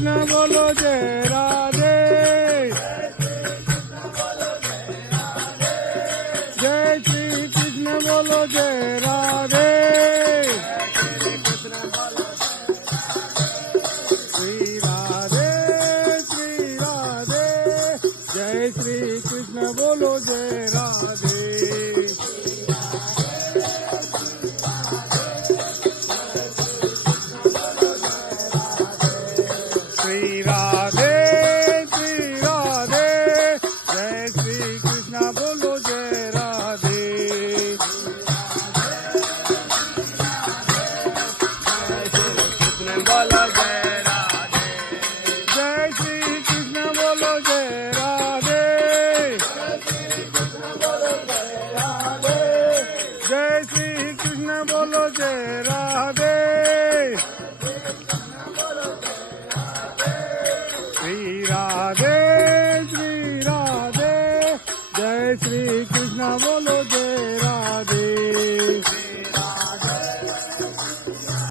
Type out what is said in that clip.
कृष्ण बोलो जय राधे। जय श्री कृष्ण बोलो जय राधे। श्री राधे श्री राधे। जय श्री कृष्ण बोलो जय राधे। श्री राधे श्री राधे। जय श्री कृष्ण बोलो जय राधे। जय श्री कृष्ण बोलो जय राधे। जय श्री कृष्ण बोलो जय राधे। श्री राधे श्री राधे। जय श्री कृष्ण बोलो जय